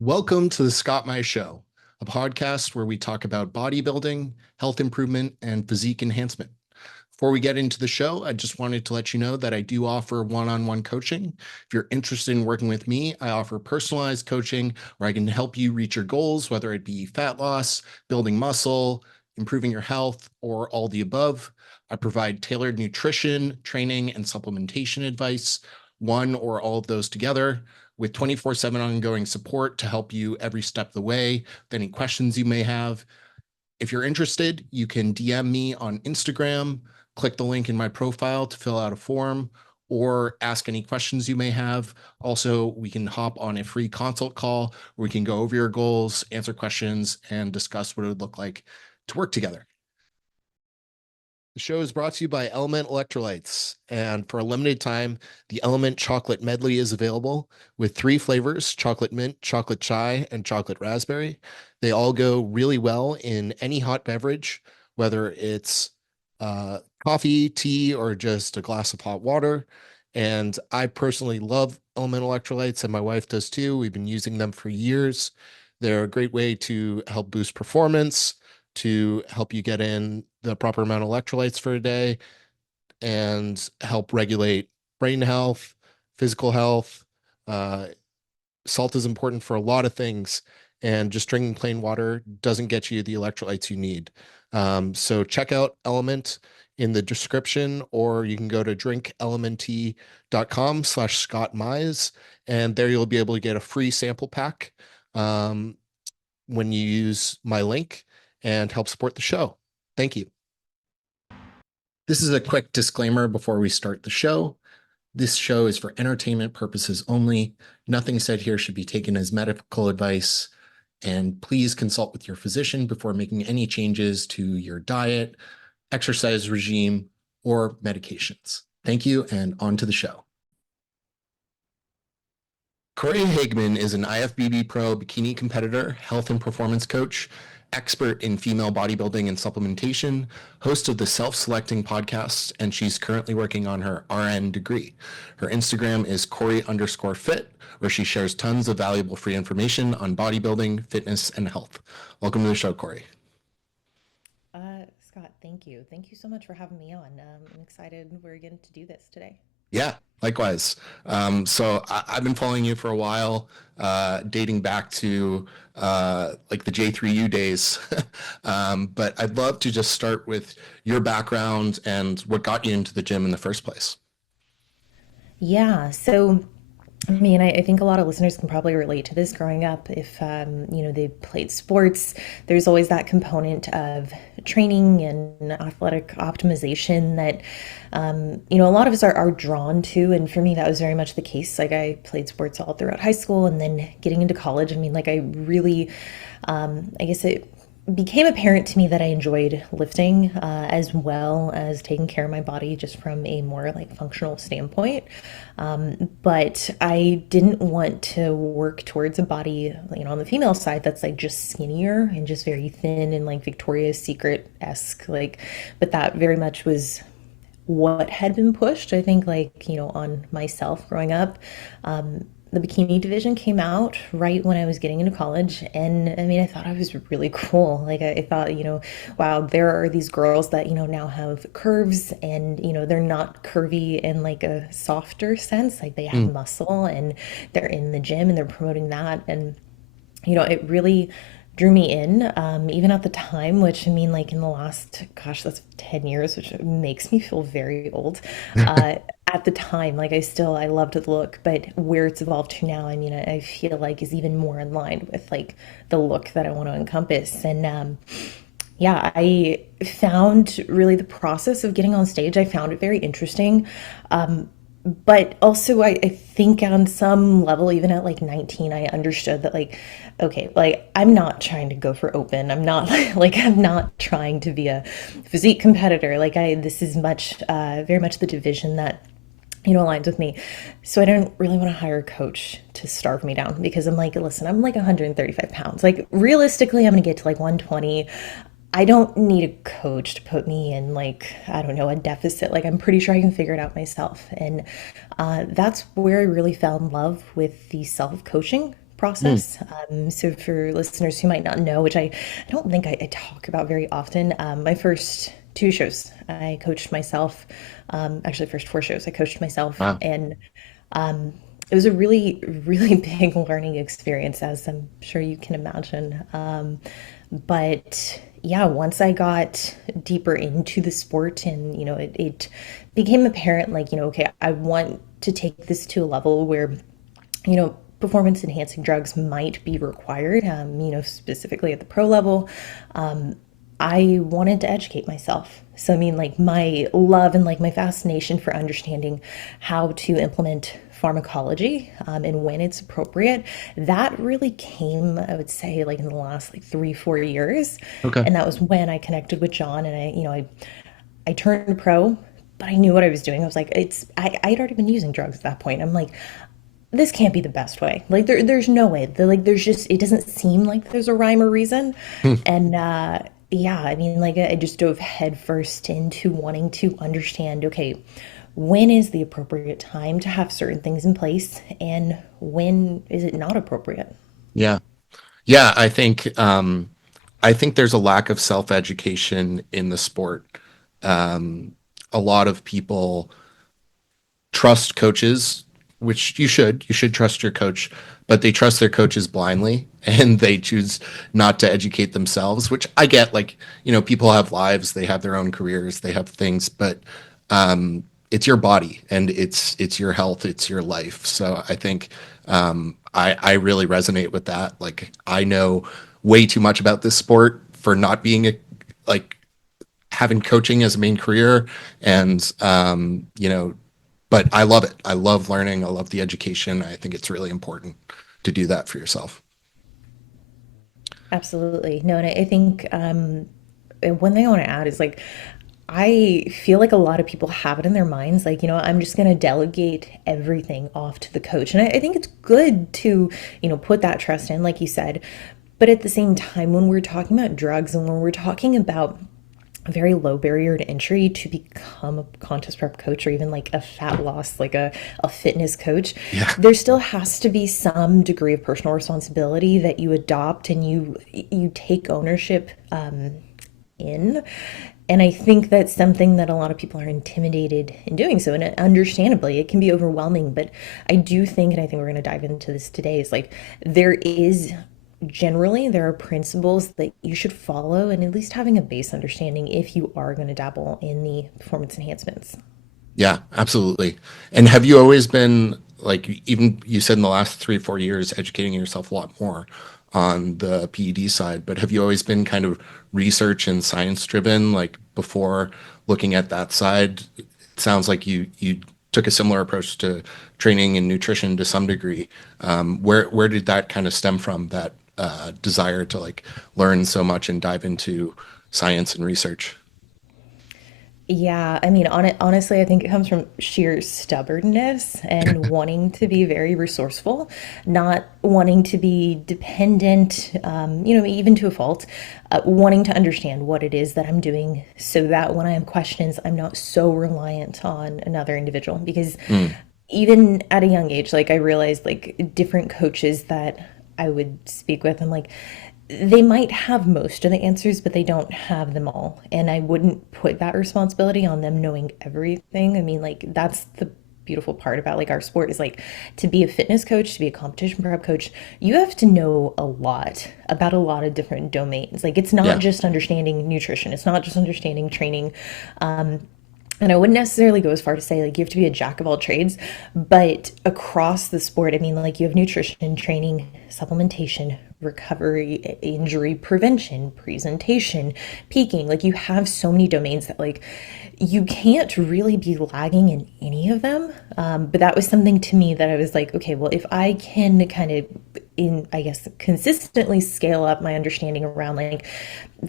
Welcome to the Scott My Show, a podcast where we talk about bodybuilding, health improvement, and physique enhancement. Before we get into the show, I just wanted to let you know that I do offer one-on-one coaching. If you're interested in working with me, I offer personalized coaching where I can help you reach your goals, whether it be fat loss, building muscle, improving your health, or all the above. I provide tailored nutrition, training, and supplementation advice, one or all of those together, with 24/7 ongoing support to help you every step of the way with any questions you may have. If you're interested, you can DM me on Instagram, click the link in my profile to fill out a form, or ask any questions you may have. Also, we can hop on a free consult call where we can go over your goals, answer questions, and discuss what it would look like to work together. The show is brought to you by Element Electrolytes, and for a limited time, the Element Chocolate Medley is available with 3 flavors: chocolate mint, chocolate chai, and chocolate raspberry. They all go really well in any hot beverage, whether it's coffee, tea, or just a glass of hot water. And I personally love Element Electrolytes, and my wife does too. We've been using them for years. They're a great way to help boost performance, to help you get in the proper amount of electrolytes for a day, and help regulate brain health, physical health. Uh, Salt is important for a lot of things, and just drinking plain water doesn't get you the electrolytes you need. So check out Element in the description, or you can go to drinkelement.com/Scott Mize, and there you'll be able to get a free sample pack when you use my link and help support the show. Thank you. This is a quick disclaimer before we start the show. This show is for entertainment purposes only. Nothing said here should be taken as medical advice, and please consult with your physician before making any changes to your diet, exercise regime, or medications. Thank you, and on to the show. Cory Hageman is an IFBB Pro bikini competitor, health and performance coach, expert in female bodybuilding and supplementation, host of the Self-Selecting podcast, and she's currently working on her RN degree. Her Instagram is Cory_fit, where she shares tons of valuable free information on bodybuilding, fitness, and health. Welcome to the show, Cory. Scott, thank you. Thank you so much for having me on. I'm excited we're getting to do this today. Yeah, likewise. So I've been following you for a while, dating back to like the J3U days. But I'd love to just start with your background and what got you into the gym in the first place. Yeah, so I think a lot of listeners can probably relate to this growing up. If they played sports, there's always that component of training and athletic optimization that a lot of us are drawn to. And for me, that was very much the case. Like I played sports all throughout high school, and then getting into college. I really, I guess it became apparent to me that I enjoyed lifting as well as taking care of my body just from a more like functional standpoint. But I didn't want to work towards a body, on the female side that's like just skinnier and just very thin and like Victoria's Secret-esque. But that very much was what had been pushed, I think, on myself growing up. The bikini division came out right when I was getting into college. And I thought I was really cool. I thought, wow, there are these girls that, now have curves and, they're not curvy in like a softer sense. Like they have Mm. muscle and they're in the gym and they're promoting that. And, it really drew me in, even at the time, which like in the last, gosh, that's 10 years, which makes me feel very old. At the time, I loved the look, but where it's evolved to now, I feel like is even more in line with like the look that I want to encompass. And yeah, I found really the process of getting on stage, I found it very interesting. But also I think on some level, even at like 19, I understood that okay, I'm not trying to go for open. I'm not I'm not trying to be a physique competitor. This is very much the division that, aligns with me. So I don't really want to hire a coach to starve me down because I'm like, listen, I'm like 135 pounds. Like realistically, I'm going to get to like 120. I don't need a coach to put me in I don't know, a deficit. I'm pretty sure I can figure it out myself. And that's where I really fell in love with the self-coaching Mm. process. So for listeners who might not know, which I don't think I talk about very often, my first two shows I coached myself. Actually, first four shows I coached myself, Wow. and it was a really, really big learning experience, as I'm sure you can imagine. But yeah, once I got deeper into the sport and, it became apparent, like, okay, I want to take this to a level where, performance enhancing drugs might be required, specifically at the pro level. I wanted to educate myself. So, I mean, like my love and like my fascination for understanding how to implement pharmacology and when it's appropriate, that really came, I would say, like in the last like 3, 4 years. Okay. And that was when I connected with John and I turned pro, but I knew what I was doing. I was like, I'd already been using drugs at that point. I'm like, this can't be the best way. Like there's no way. Like there's just it doesn't seem like there's a rhyme or reason. Hmm. And yeah, I mean like I just dove headfirst into wanting to understand, okay, when is the appropriate time to have certain things in place and when is it not appropriate? Yeah. Yeah, I think there's a lack of self-education in the sport. A lot of people trust coaches, which you should. You should trust your coach, but they trust their coaches blindly and they choose not to educate themselves, which I get. Like, people have lives, they have their own careers, they have things, but it's your body and it's your health, it's your life. So I think I really resonate with that. Like, I know way too much about this sport for not being like having coaching as a main career, and but I love it. I love learning. I love the education. I think it's really important to do that for yourself. Absolutely. No, and I think and one thing I want to add is like I feel like a lot of people have it in their minds, like, I'm just going to delegate everything off to the coach. And I think it's good to, put that trust in, like you said. But at the same time, when we're talking about drugs and when we're talking about a very low barrier to entry to become a contest prep coach or even like a fat loss, like a fitness coach, Yeah. there still has to be some degree of personal responsibility that you adopt and you take ownership in. And I think that's something that a lot of people are intimidated in doing so. And understandably, it can be overwhelming. But I do think, and I think we're going to dive into this today, is like there are principles that you should follow and at least having a base understanding if you are going to dabble in the performance enhancements. Yeah, absolutely. And have you always been like, even you said in the last 3 or 4 years, educating yourself a lot more on the PED side, but have you always been kind of research and science driven, like before looking at that side? It sounds like you took a similar approach to training and nutrition to some degree. Where did that kind of stem from, that desire to like learn so much and dive into science and research? Yeah, I mean, honestly, I think it comes from sheer stubbornness and wanting to be very resourceful, not wanting to be dependent, even to a fault, wanting to understand what it is that I'm doing so that when I have questions, I'm not so reliant on another individual. Because Mm, even at a young age, like I realized like different coaches that I would speak with, I'm like, they might have most of the answers, but they don't have them all. And I wouldn't put that responsibility on them knowing everything. I mean, like, that's the beautiful part about like our sport is like to be a fitness coach, to be a competition prep coach, you have to know a lot about a lot of different domains. Like, it's not yeah. just understanding nutrition, it's not just understanding training. And I wouldn't necessarily go as far to say like you have to be a jack of all trades, but across the sport, I mean, like you have nutrition, training, supplementation, recovery, injury prevention, presentation, peaking. Like you have so many domains that like you can't really be lagging in any of them. But that was something to me that I was like, okay, well, if I can kind of I guess consistently scale up my understanding around like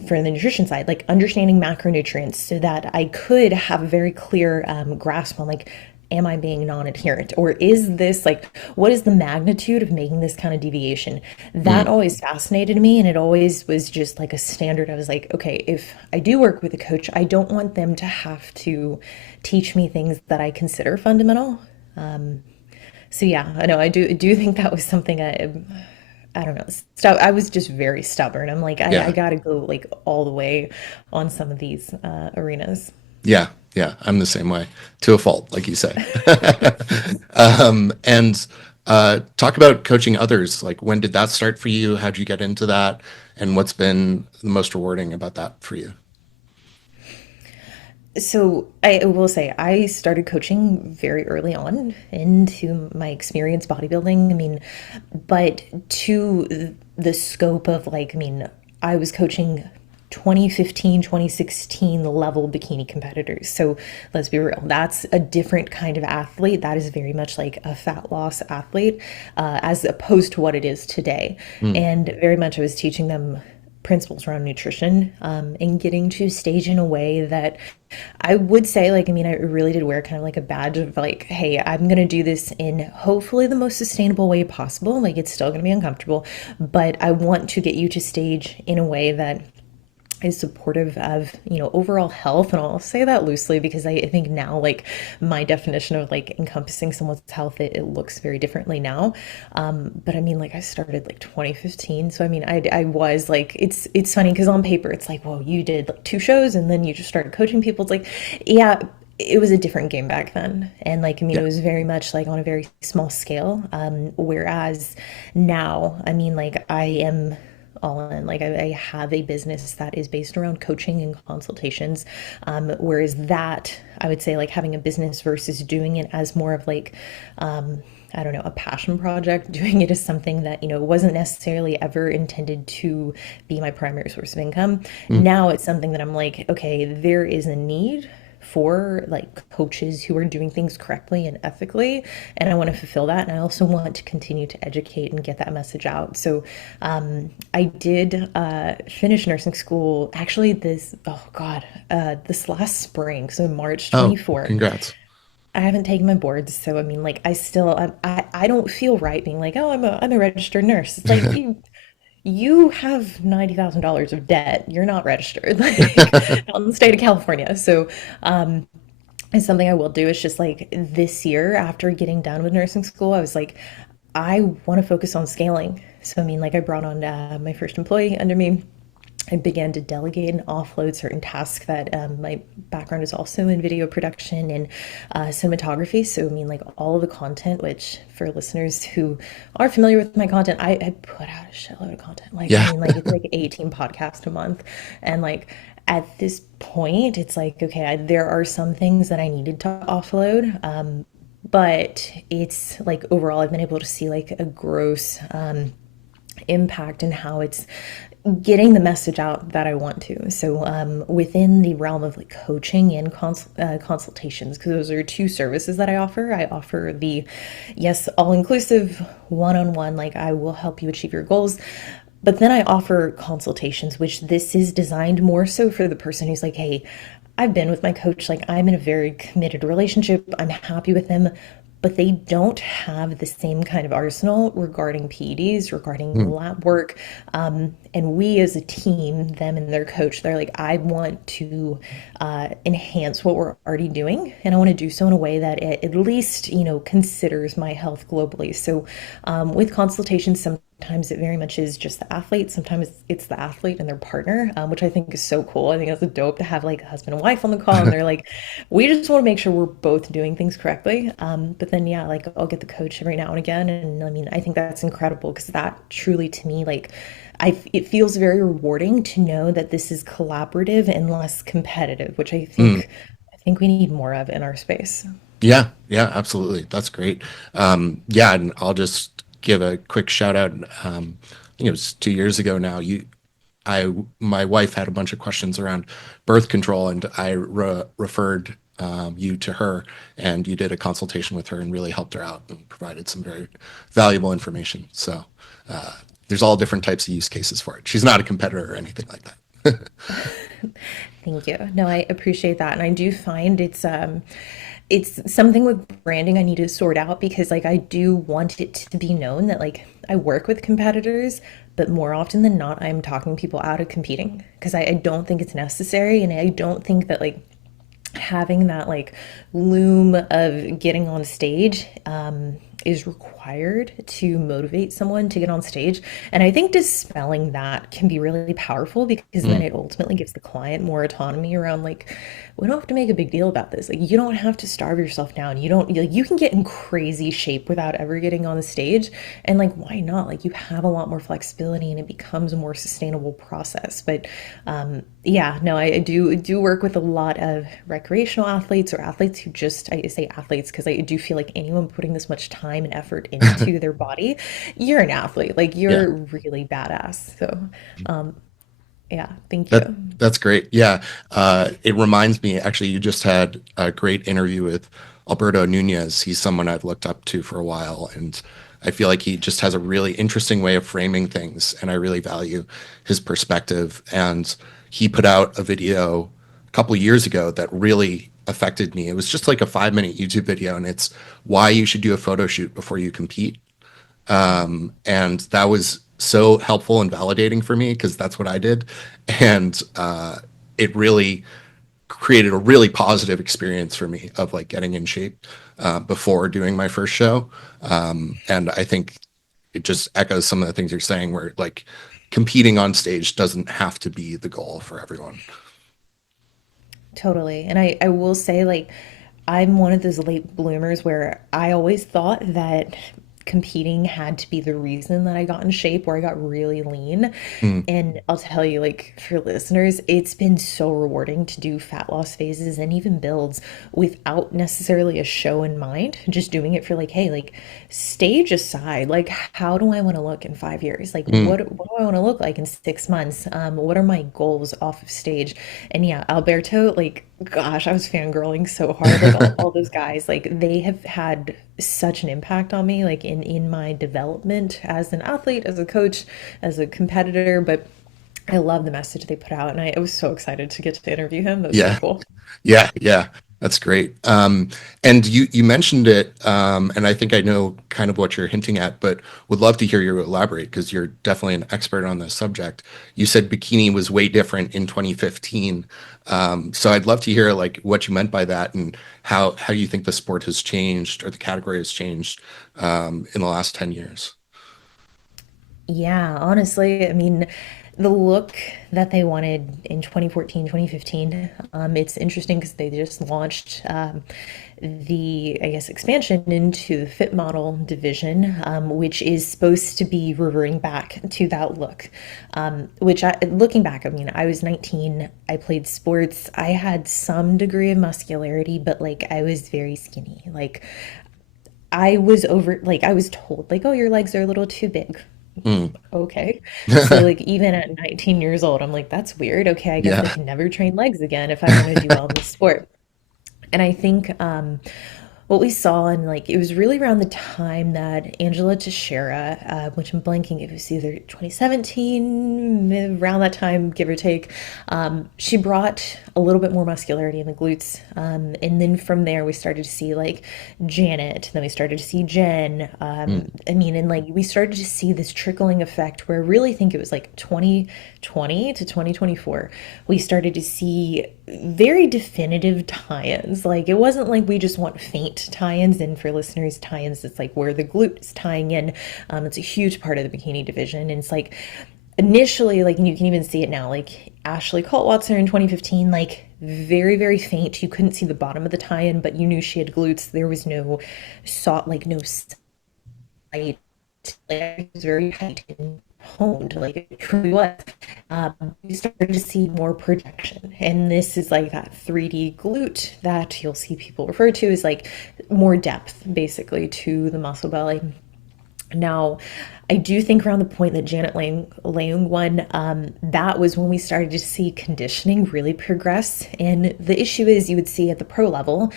for the nutrition side, like understanding macronutrients so that I could have a very clear grasp on like, am I being non-adherent or is this like, what is the magnitude of making this kind of deviation? That Mm, always fascinated me. And it always was just like a standard. I was like, okay, if I do work with a coach, I don't want them to have to teach me things that I consider fundamental. So yeah, I know I do think that was something I don't know, I was just very stubborn. I'm like, I Yeah. gotta go like all the way on some of these arenas. Yeah. Yeah. I'm the same way to a fault, like you say. And talk about coaching others. Like, when did that start for you? How'd you get into that? And what's been the most rewarding about that for you? So I will say I started coaching very early on into my experience bodybuilding. I mean, but to the scope of like, I mean, I was coaching 2015, 2016 level bikini competitors. So let's be real, that's a different kind of athlete. That is very much like a fat loss athlete, as opposed to what it is today. Mm. And very much I was teaching them principles around nutrition, and getting to stage in a way that I would say, like, I mean, I really did wear kind of like a badge of like, hey, I'm going to do this in hopefully the most sustainable way possible. Like, it's still going to be uncomfortable, but I want to get you to stage in a way that is supportive of, overall health. And I'll say that loosely because I think now, like, my definition of like encompassing someone's health, it looks very differently now. But I mean, like, I started like 2015. So I mean, I was like, it's funny because on paper, it's like, well, you did like two shows and then you just started coaching people. It's like, yeah, it was a different game back then. And like, I mean, it Yeah. was very much like on a very small scale. Whereas now, I mean, like, I am all in. Like, I have a business that is based around coaching and consultations. Whereas that, I would say, like, having a business versus doing it as more of like, I don't know, a passion project, doing it as something that, wasn't necessarily ever intended to be my primary source of income. Mm. Now it's something that I'm like, okay, there is a need for like coaches who are doing things correctly and ethically, and I want to fulfill that, and I also want to continue to educate and get that message out. So I did finish nursing school actually this last spring, so March Oh, 24. congrats. I haven't taken my boards, so I mean, like, I don't feel right being like, oh, I'm a registered nurse. It's like, you have $90,000 of debt. You're not registered, like, not in the state of California. So, it's something I will do. It's just like this year, after getting done with nursing school, I was like, I want to focus on scaling. So, I mean, like, I brought on my first employee under me. I began to delegate and offload certain tasks that, my background is also in video production and cinematography. So, I mean, like, all of the content, which for listeners who are familiar with my content, I put out a shitload of content. Like, I Yeah. mean, like, it's like 18 podcasts a month. And like, at this point, it's like, okay, there are some things that I needed to offload. But it's like overall, I've been able to see like a gross impact in how it's getting the message out that I want to. So, within the realm of like coaching and consultations, because those are two services that I offer. I offer the, yes, all inclusive one on one, like, I will help you achieve your goals. But then I offer consultations, which this is designed more so for the person who's like, hey, I've been with my coach, like, I'm in a very committed relationship, I'm happy with them, but they don't have the same kind of arsenal regarding PEDs, regarding Mm. lab work. And we as a team, them and their coach, they're like, I want to enhance what we're already doing. And I want to do so in a way that it at least, considers my health globally. So, with consultations, sometimes it very much is just the athlete. Sometimes it's the athlete and their partner, which I think is so cool. I think that's dope to have like a husband and wife on the call, and they're like, we just want to make sure we're both doing things correctly. But then, yeah, like, I'll get the coach every now and again. And I mean, I think that's incredible because that truly to me, like, it feels very rewarding to know that this is collaborative and less competitive, which Mm. I think we need more of in our space. Yeah, yeah, absolutely. That's great. Yeah, and I'll just give a quick shout out. I think it was 2 years ago now. My wife had a bunch of questions around birth control, and I referred you to her, and you did a consultation with her and really helped her out and provided some very valuable information. So uh, there's all different types of use cases for it. She's not a competitor or anything like that. Thank you. No, I appreciate that. And I do find it's something with branding I need to sort out because like I do want it to be known that like I work with competitors, but more often than not, I'm talking people out of competing because I don't think it's necessary. And I don't think that like having that like loom of getting on stage is required required to motivate someone to get on stage. And I think dispelling that can be really powerful because then Mm, it ultimately gives the client more autonomy around like, we don't have to make a big deal about this. Like, you don't have to starve yourself down. You don't, like, you can get in crazy shape without ever getting on the stage. And like, why not? Like, you have a lot more flexibility and it becomes a more sustainable process. But yeah, no, I do work with a lot of recreational athletes or athletes who just, I say athletes because I do feel like anyone putting this much time and effort into their body, you're an athlete. Like, yeah. you're really badass. So yeah, thank That you. that's great. Yeah. It reminds me, actually, you just had a great interview with Alberto Nunez. He's someone I've looked up to for a while, and I feel like he just has a really interesting way of framing things, and I really value his perspective. And he put out a video a couple of years ago that really affected me. It was just like a 5 minute YouTube video, and it's why you should do a photo shoot before you compete. And that was so helpful and validating for me because that's what I did. And it really created a really positive experience for me of like getting in shape before doing my first show. And I think it just echoes some of the things you're saying, where like competing on stage doesn't have to be the goal for everyone. Totally. And I will say, like, I'm one of those late bloomers where I always thought that competing had to be the reason that I got in shape or I got really lean. Mm, And I'll tell you, like, for listeners, it's been so rewarding to do fat loss phases and even builds without necessarily a show in mind. Just doing it for, like, hey, like, stage aside, like, how do I want to look in 5 years? Like, mm. what do I want to look like in 6 months? What are my goals off of stage? And yeah, Alberto, like, gosh, I was fangirling so hard. Like, all those guys, like, they have had such an impact on me, like, in my development as an athlete, as a coach, as a competitor. But I love the message they put out, and I was so excited to get to interview him. That was so Yeah. cool. Yeah, yeah, that's great. And you mentioned it, and I think I know kind of what you're hinting at, but would love to hear you elaborate because you're definitely an expert on this subject. You said bikini was way different in 2015, so I'd love to hear like what you meant by that and how you think the sport has changed or the category has changed in the last 10 years. Yeah, honestly, I mean, the look that they wanted in 2014, 2015, it's interesting because they just launched the, I guess, expansion into the fit model division, which is supposed to be reverting back to that look. Which looking back, I mean, I was 19, I played sports, I had some degree of muscularity, but like I was very skinny. Like I was over, like, I was told, like, oh, your legs are a little too big. Mm. Okay. So, like, even at 19 years old, I'm like, that's weird. Okay, I guess I Yeah. can never train legs again if I want to do well in this sport. And I think what we saw, and like it was really around the time that Angela Teixeira, which I'm blanking, it was either 2017, around that time, give or take, she brought a little bit more muscularity in the glutes. And then from there, we started to see like Janet, then we started to see Jen. Mm. I mean, and like we started to see this trickling effect where I really think it was like 2020 to 2024, we started to see very definitive tie-ins. Like it wasn't like we just want faint tie-ins. And for listeners, tie-ins, it's like where the glute is tying in. It's a huge part of the bikini division. And it's like initially, like, and you can even see it now, like Ashley Kaltwatzer in 2015, like very, very faint. You couldn't see the bottom of the tie-in, but you knew she had glutes. There was no saw, like no slight, like it was very tight and honed, like it truly was. You started to see more projection, and this is like that 3D glute that you'll see people refer to as like more depth, basically, to the muscle belly. Now, I do think around the point that Leung won, that was when we started to see conditioning really progress. And the issue is, you would see at the pro level,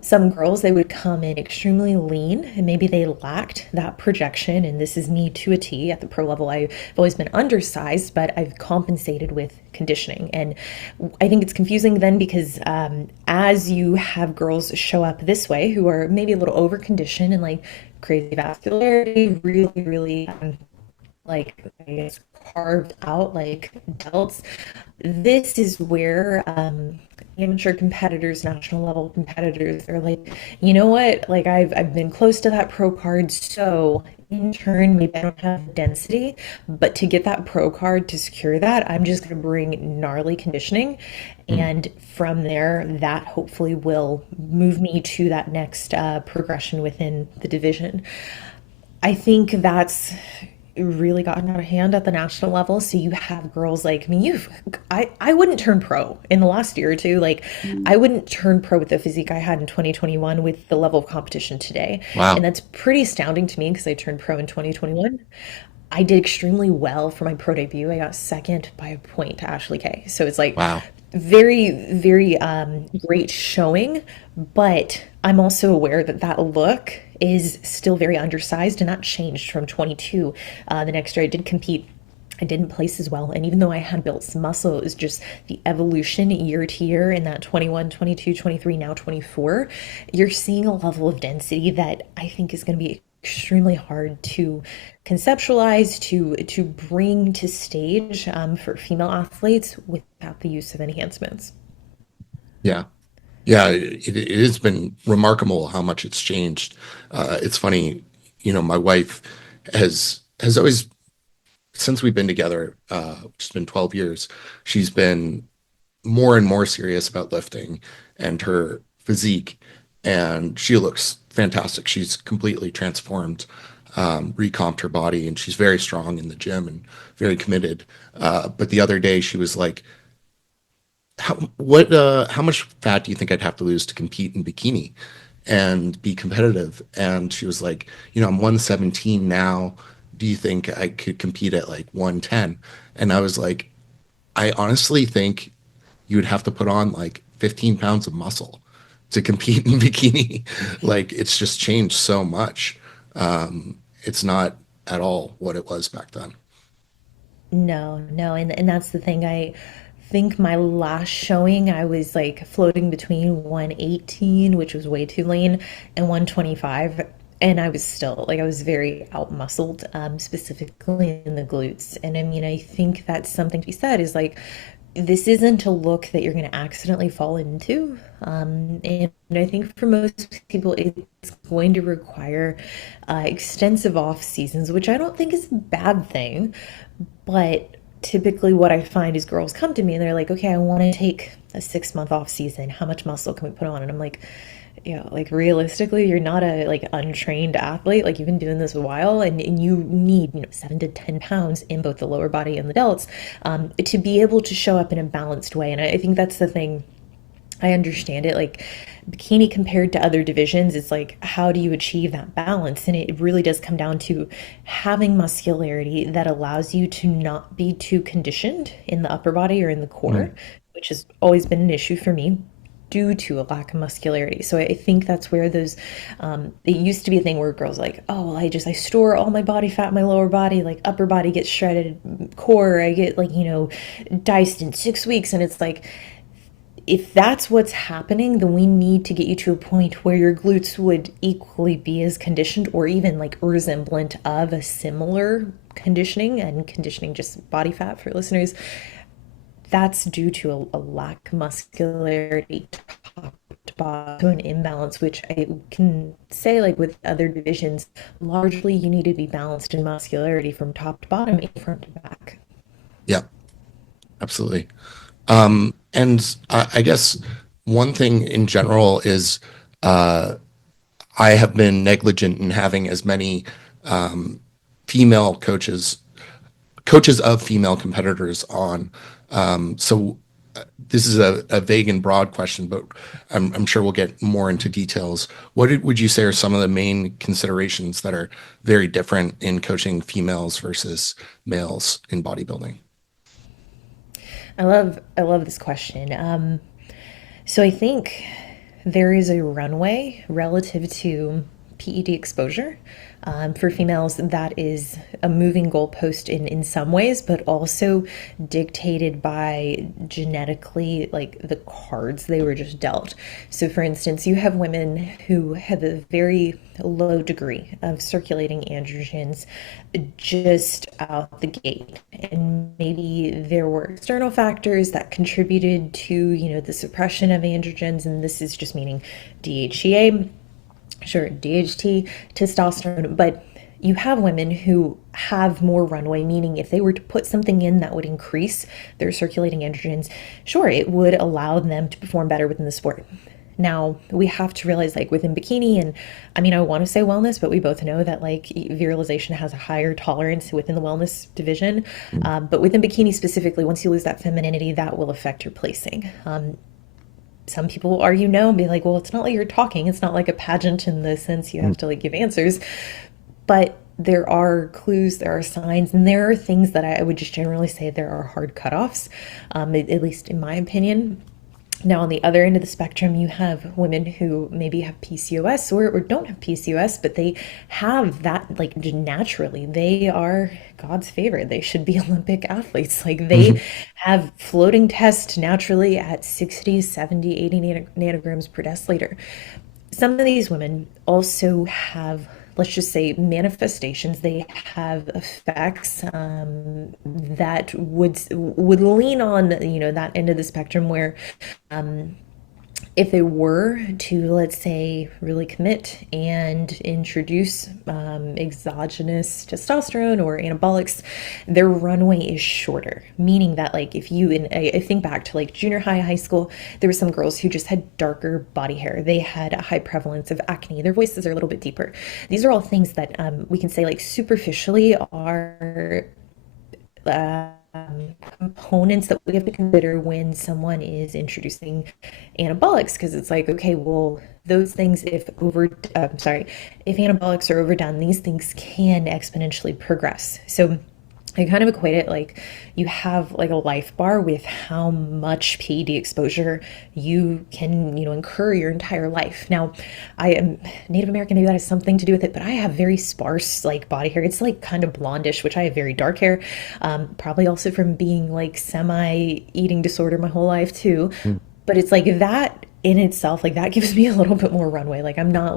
some girls, they would come in extremely lean and maybe they lacked that projection. And this is me to a T. At the pro level, I've always been undersized, but I've compensated with conditioning. And I think it's confusing then because as you have girls show up this way who are maybe a little over conditioned and like crazy vascularity, really, really like, I guess, carved out like delts. This is where amateur competitors, national level competitors, they're like, you know what? Like I've been close to that pro card, so in turn, maybe I don't have the density, but to get that pro card to secure that, I'm just gonna bring gnarly conditioning. Mm. And from there, that hopefully will move me to that next progression within the division. I think that's really gotten out of hand at the national level. So you have girls like, I mean, I wouldn't turn pro in the last year or two. Like, I wouldn't turn pro with the physique I had in 2021 with the level of competition today. And Wow. that's pretty astounding to me because I turned pro in 2021. I did extremely well for my pro debut. I got second by a point to Ashley Kay. So it's like Wow. very great showing, but I'm also aware that that look is still very undersized, and that changed from 22. The next year I did compete. I didn't place as well. And even though I had built some muscle, it was just the evolution year to year in that 21, 22, 23, now 24. You're seeing a level of density that I think is going to be extremely hard to conceptualize, to bring to stage for female athletes without the use of enhancements. Yeah. Yeah, it has been remarkable how much it's changed. It's funny, my wife has always, since we've been together, which has been 12 years, she's been more and more serious about lifting and her physique, and she looks fantastic. She's completely transformed, recomped her body, and she's very strong in the gym and very committed. But the other day, she was like, how much fat do you think I'd have to lose to compete in bikini and be competitive? And she was like, I'm 117 now. Do you think I could compete at like 110? And I was like, I honestly think you would have to put on like 15 pounds of muscle to compete in bikini. Like it's just changed so much. It's not at all what it was back then. No, no, and that's the thing. I think my last showing, I was like floating between 118, which was way too lean, and 125. And I was still like I was very out muscled, specifically in the glutes. And I mean, I think that's something to be said is like this isn't a look that you're going to accidentally fall into. And I think for most people, it's going to require extensive off seasons, which I don't think is a bad thing. But typically, what I find is girls come to me and they're like, okay, I want to take a 6 month off season. How much muscle can we put on? And I'm like, like realistically, you're not a like untrained athlete. Like you've been doing this a while and you need, 7 to 10 pounds in both the lower body and the delts to be able to show up in a balanced way. And I think that's the thing. I understand it. Like bikini compared to other divisions, it's like, how do you achieve that balance? And it really does come down to having muscularity that allows you to not be too conditioned in the upper body or in the core, Mm. which has always been an issue for me due to a lack of muscularity. So I think that's where those, it used to be a thing where girls like, oh, well, I store all my body fat in my lower body, like upper body gets shredded, core, I get like, diced in 6 weeks. And it's like, if that's what's happening, then we need to get you to a point where your glutes would equally be as conditioned or even like resemblant of a similar conditioning and conditioning just body fat for listeners. That's due to a lack of muscularity top to bottom, to an imbalance, which I can say like with other divisions, largely you need to be balanced in muscularity from top to bottom and front to back. Yeah, absolutely. And I guess one thing in general is I have been negligent in having as many female coaches of female competitors on. So this is a vague and broad question, but I'm sure we'll get more into details. Would you say are some of the main considerations that are very different in coaching females versus males in bodybuilding? I love this question. So I think there is a runway relative to PED exposure. For females, that is a moving goalpost in some ways, but also dictated by genetically, like the cards they were just dealt. So, for instance, you have women who have a very low degree of circulating androgens just out the gate. And maybe there were external factors that contributed to, the suppression of androgens. And this is just meaning DHEA, sure, DHT, testosterone, but you have women who have more runway, meaning if they were to put something in that would increase their circulating androgens, sure, it would allow them to perform better within the sport. Now, we have to realize, like within bikini, and I mean, I want to say wellness, but we both know that like virilization has a higher tolerance within the wellness division. But within bikini specifically, once you lose that femininity, that will affect your placing. Some people will argue no and be like, well, it's not like you're talking. It's not like a pageant in the sense you have to like give answers. But there are clues, there are signs, and there are things that I would just generally say there are hard cutoffs, at least in my opinion. Now, on the other end of the spectrum, you have women who maybe have PCOS or don't have PCOS, but they have that like naturally. They are God's favorite. They should be Olympic athletes. Like they have floating tests naturally at 60, 70, 80 nanograms per deciliter. Some of these women also have, let's just say, manifestations. They have effects that would lean on that end of the spectrum where if they were to, let's say, really commit and introduce exogenous testosterone or anabolics, their runway is shorter. Meaning that, like, if you, I think back to like junior high, high school, there were some girls who just had darker body hair. They had a high prevalence of acne. Their voices are a little bit deeper. These are all things that we can say, like, superficially are components that we have to consider when someone is introducing anabolics, because it's like, okay, well, those things, if anabolics are overdone, these things can exponentially progress. So I kind of equate it like you have like a life bar with how much PED exposure you can, incur your entire life. Now, I am Native American, maybe that has something to do with it, but I have very sparse like body hair. It's like kind of blondish, which I have very dark hair. Probably also from being like semi eating disorder my whole life too. But it's like that in itself, like that gives me a little bit more runway. Like I'm not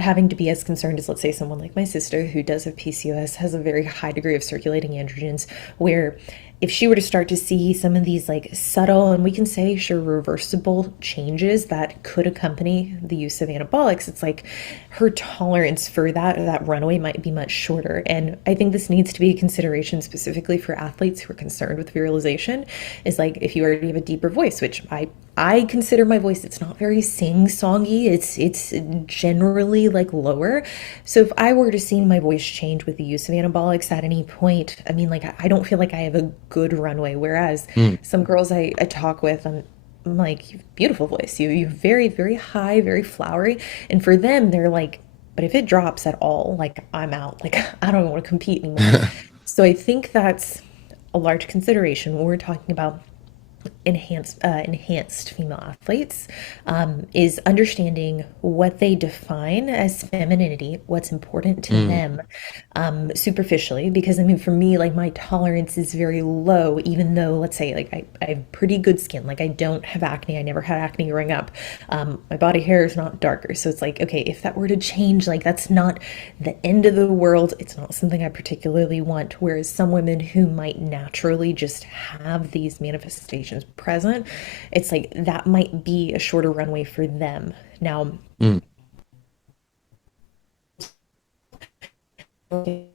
having to be as concerned as, let's say, someone like my sister who does have PCOS, has a very high degree of circulating androgens, where if she were to start to see some of these like subtle, and we can say sure, reversible changes that could accompany the use of anabolics, it's like her tolerance for that runway might be much shorter. And I think this needs to be a consideration specifically for athletes who are concerned with virilization, is like if you already have a deeper voice, which I consider my voice, it's not very sing-songy. It's generally like lower. So if I were to see my voice change with the use of anabolics at any point, I mean, like I don't feel like I have a good runway. Whereas some girls I talk with, I'm like, beautiful voice. You very, very high, very flowery. And for them, they're like, but if it drops at all, like I'm out. Like I don't want to compete anymore. So I think that's a large consideration when we're talking about enhanced female athletes, is understanding what they define as femininity, what's important to them, superficially. Because I mean, for me, like my tolerance is very low, even though, let's say, like I have pretty good skin. Like I don't have acne. I never had acne growing up. My body hair is not darker. So it's like, okay, if that were to change, like that's not the end of the world. It's not something I particularly want. Whereas some women who might naturally just have these manifestations present, it's like that might be a shorter runway for them. Now, so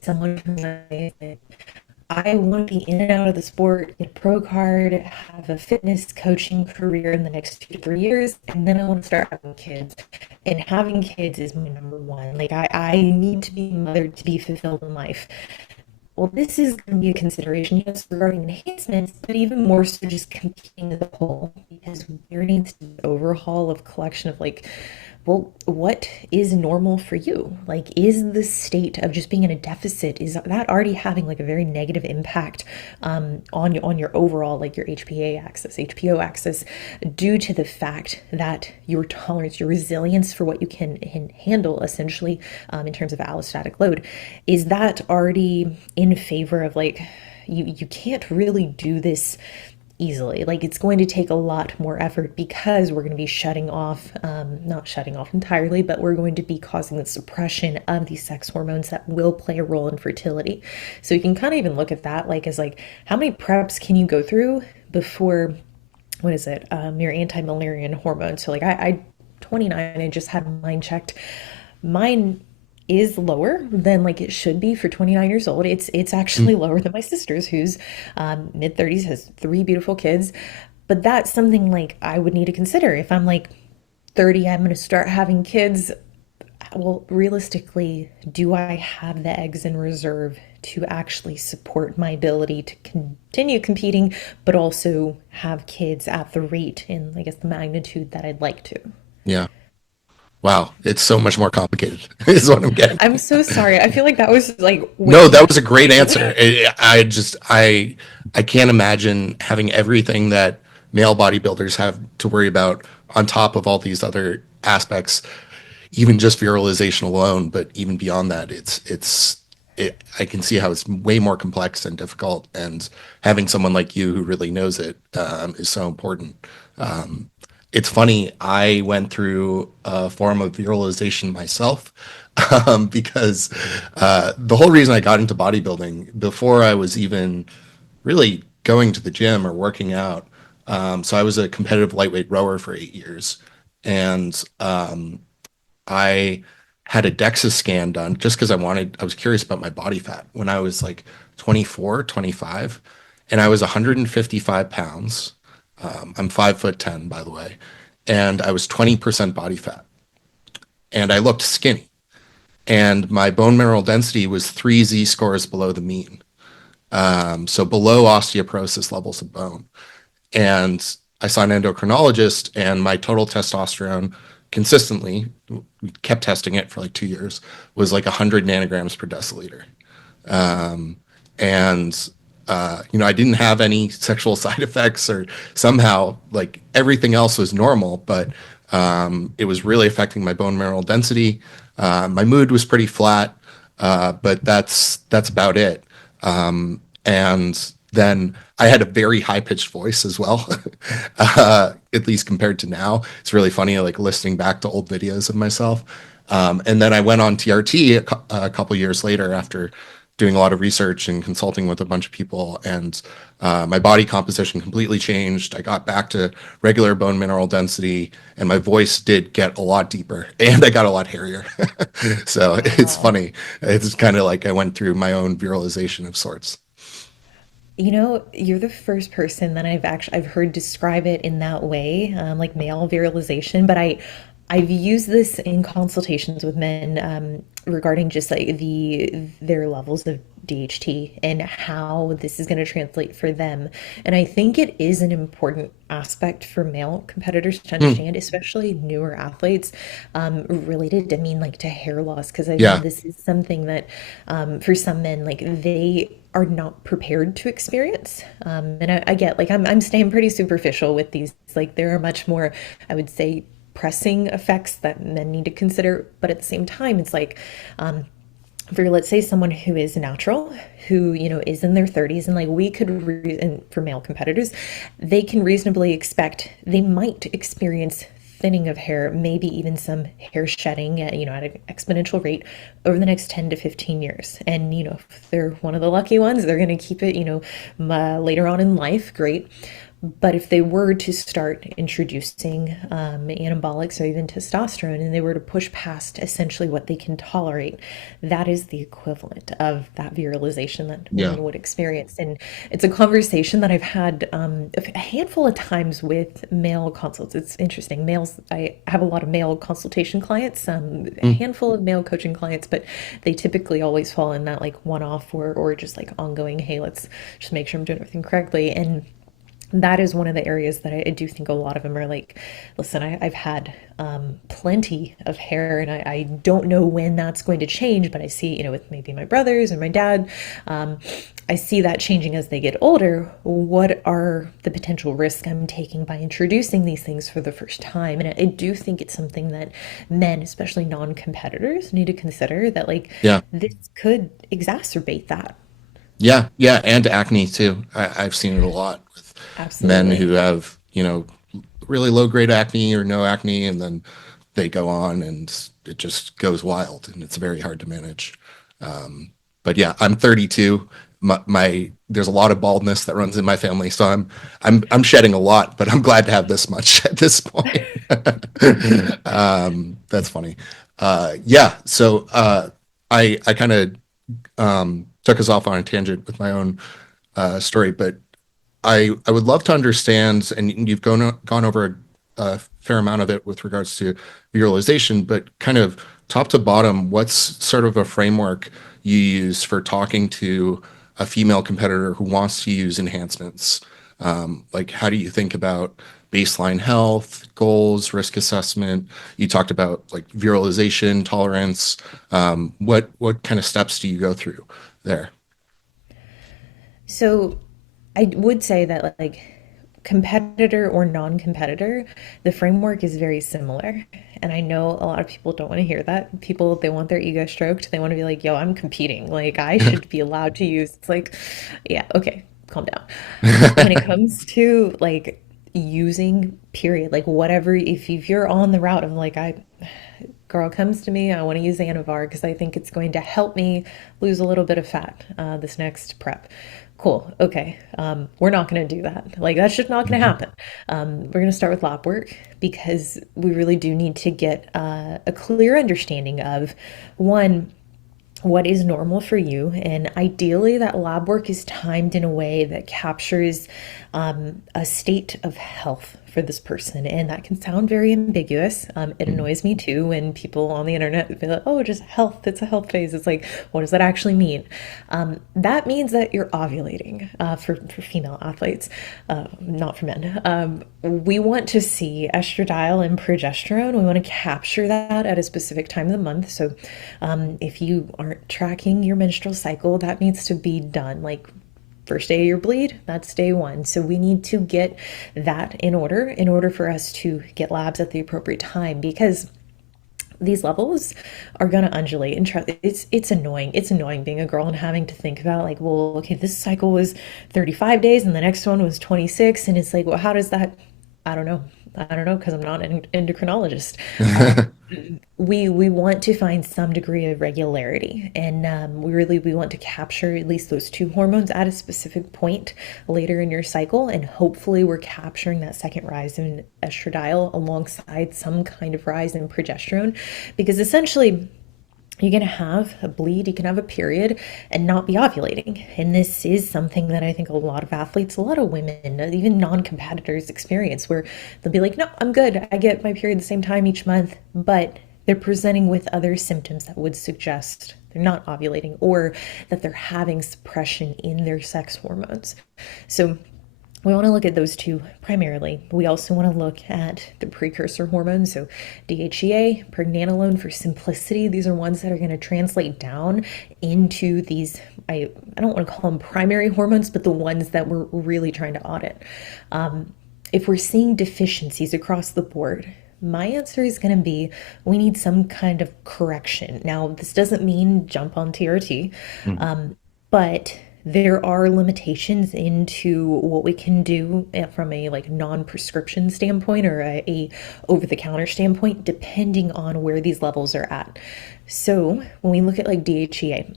someone who might, I want to be in and out of the sport, get a pro card, have a fitness coaching career in the next 2 to 3 years, and then I want to start having kids. And having kids is my number one. Like I need to be mothered to be fulfilled in life. Well, this is going to be a consideration, yes, regarding enhancements, but even more so just competing as a whole, because there needs to be an overhaul of collection of like well, what is normal for you? Like, is the state of just being in a deficit, is that already having like a very negative impact on your overall, like your HPA axis, HPO axis, due to the fact that your tolerance, your resilience for what you can handle, essentially, in terms of allostatic load, is that already in favor of like you can't really do this easily. Like it's going to take a lot more effort because we're going to be shutting off, not shutting off entirely, but we're going to be causing the suppression of these sex hormones that will play a role in fertility. So you can kind of even look at that like as like how many preps can you go through before, what is it, your anti-Müllerian hormone. So like I 29, I just had mine checked. Mine is lower than like it should be for 29 years old. It's actually Mm. lower than my sister's, who's mid 30s, has three beautiful kids. But that's something like I would need to consider if I'm like 30, I'm going to start having kids. Well, realistically, do I have the eggs in reserve to actually support my ability to continue competing, but also have kids at the rate and I guess the magnitude that I'd like to? Yeah. Wow. It's so much more complicated, is what I'm getting. I'm so sorry. I feel like that was like way No, too that much was a great information. answer. I can't imagine having everything that male bodybuilders have to worry about on top of all these other aspects, even just virilization alone. But even beyond that, I can see how it's way more complex and difficult. And having someone like you who really knows it is so important. It's funny, I went through a form of virilization myself because the whole reason I got into bodybuilding before I was even really going to the gym or working out. So I was a competitive lightweight rower for 8 years. And I had a DEXA scan done just because I was curious about my body fat when I was like 24, 25, and I was 155 pounds. I'm 5'10", by the way, and I was 20% body fat, and I looked skinny, and my bone mineral density was three Z scores below the mean, so below osteoporosis levels of bone. And I saw an endocrinologist, and my total testosterone consistently, we kept testing it for like 2 years, was like 100 nanograms per deciliter. And I didn't have any sexual side effects, or somehow like everything else was normal, but it was really affecting my bone mineral density. My mood was pretty flat, but that's about it. And then I had a very high pitched voice as well, at least compared to now. It's really funny, like listening back to old videos of myself. And then I went on TRT a couple years later after doing a lot of research and consulting with a bunch of people. And my body composition completely changed. I got back to regular bone mineral density, and my voice did get a lot deeper, and I got a lot hairier. So it's Wow. funny. It's kind of like I went through my own virilization of sorts. You know, you're the first person that I've heard describe it in that way, like male virilization. But I've used this in consultations with men regarding just like their levels of DHT and how this is going to translate for them. And I think it is an important aspect for male competitors to Mm, understand, especially newer athletes, related, I mean, like to hair loss, because I know yeah. this is something that for some men, like they are not prepared to experience. And I get like I'm staying pretty superficial with these. Like there are much more, I would say, pressing effects that men need to consider. But at the same time, it's like for let's say someone who is natural, who is in their 30s, and like we could and for male competitors, they can reasonably expect they might experience thinning of hair, maybe even some hair shedding at, at an exponential rate over the next 10 to 15 years. And if they're one of the lucky ones, they're going to keep it, later on in life, great. But if they were to start introducing anabolics or even testosterone, and they were to push past essentially what they can tolerate, that is the equivalent of that virilization that Yeah. women would experience. And it's a conversation that I've had a handful of times with male consults. It's interesting. Males, I have a lot of male consultation clients, a Mm, handful of male coaching clients, but they typically always fall in that like one off or just like ongoing, hey, let's just make sure I'm doing everything correctly. And that is one of the areas that I do think a lot of them are like, listen, I've had plenty of hair, and I don't know when that's going to change, but I see, with maybe my brothers and my dad, um, I see that changing as they get older. What are the potential risks I'm taking by introducing these things for the first time? And I do think it's something that men, especially non-competitors, need to consider, that like Yeah. this could exacerbate that. Yeah. Yeah. And acne too. I've seen it a lot with men Absolutely. who have, really low grade acne or no acne, and then they go on and it just goes wild and it's very hard to manage. But yeah, I'm 32. There's a lot of baldness that runs in my family, so I'm shedding a lot, but I'm glad to have this much at this point. That's funny. Yeah, so I kind of took us off on a tangent with my own story, but I would love to understand, and you've gone over a fair amount of it with regards to visualization, but kind of top to bottom, what's sort of a framework you use for talking to a female competitor who wants to use enhancements? Like, how do you think about baseline health, goals, risk assessment? You talked about like virilization, tolerance. What kind of steps do you go through there? So I would say that like competitor or non-competitor, the framework is very similar. And I know a lot of people don't want to hear that. People, they want their ego stroked. They want to be like, yo, I'm competing. Like I should be allowed to use. It's like, yeah, okay, calm down. When it comes to like using period, like whatever, if you're on the route of like, girl comes to me, I want to use Anavar because I think it's going to help me lose a little bit of fat this next prep. Cool. Okay. We're not going to do that. Like, that's just not going to happen. We're going to start with lab work because we really do need to get a clear understanding of one, what is normal for you. And ideally, that lab work is timed in a way that captures a state of health for this person. And that can sound very ambiguous. It annoys me too when people on the internet be like, oh, just health, it's a health phase. It's like, what does that actually mean? That means that you're ovulating for female athletes, not for men. We want to see estradiol and progesterone. We want to capture that at a specific time of the month. So if you aren't tracking your menstrual cycle, that needs to be done. Like first day of your bleed, that's day one. So we need to get that in order for us to get labs at the appropriate time, because these levels are going to undulate, and it's annoying. It's annoying being a girl and having to think about like, well, okay, this cycle was 35 days and the next one was 26, and it's like, well, how does that, I don't know. I don't know because I'm not an endocrinologist. Um, we want to find some degree of regularity, and we want to capture at least those two hormones at a specific point later in your cycle, and hopefully we're capturing that second rise in estradiol alongside some kind of rise in progesterone, because essentially you can have a bleed, you can have a period and not be ovulating. And this is something that I think a lot of athletes, a lot of women, even non-competitors experience, where they'll be like, no, I'm good. I get my period the same time each month, but they're presenting with other symptoms that would suggest they're not ovulating, or that they're having suppression in their sex hormones. So we want to look at those two primarily. We also want to look at the precursor hormones, so DHEA, pregnenolone for simplicity. These are ones that are going to translate down into these, I don't want to call them primary hormones, but the ones that we're really trying to audit. If we're seeing deficiencies across the board, my answer is going to be we need some kind of correction. Now, this doesn't mean jump on TRT, but there are limitations into what we can do from a like non-prescription standpoint or a over-the-counter standpoint, depending on where these levels are at. So when we look at like DHEA,